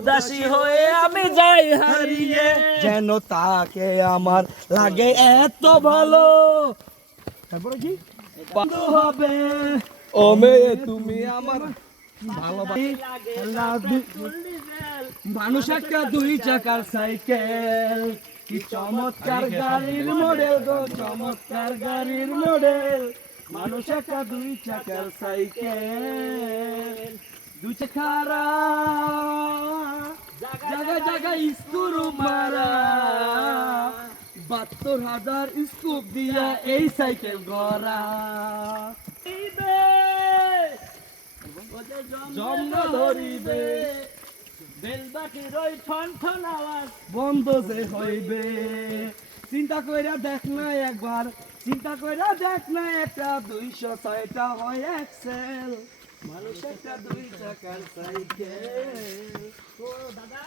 উদাসী হয়ে আমি যাই হারিয়ে, যেন তাকে আমার লাগে এত ভালো। তারপরে কি বন্ধু হবে ও মেয়ে তুমি আমার ভালোবাসি। মানুষ একটা 2 চাকার সাইকেল, কি চমৎকার গাড়ির মডেল গো, চমৎকার গাড়ির মডেল। মানুষ একটা 2 চাকার সাইকেল, 2 চাকারা জায়গা জায়গা স্ক্রু মারা, 72,000 স্কুপ দিয়া এই সাইকেল গড়া। জন্ম ধরিবে বেলবাটির ওই ঠন ঠন আওয়াজ বন্ধ যে হইবে। চিন্তা কইরা দেখ না একবার, চিন্তা কইরা দেখ না, একটা 206টা হয় এক্সেল, মানুষ একটা 2 চাকার সাইকেল। ও দাদা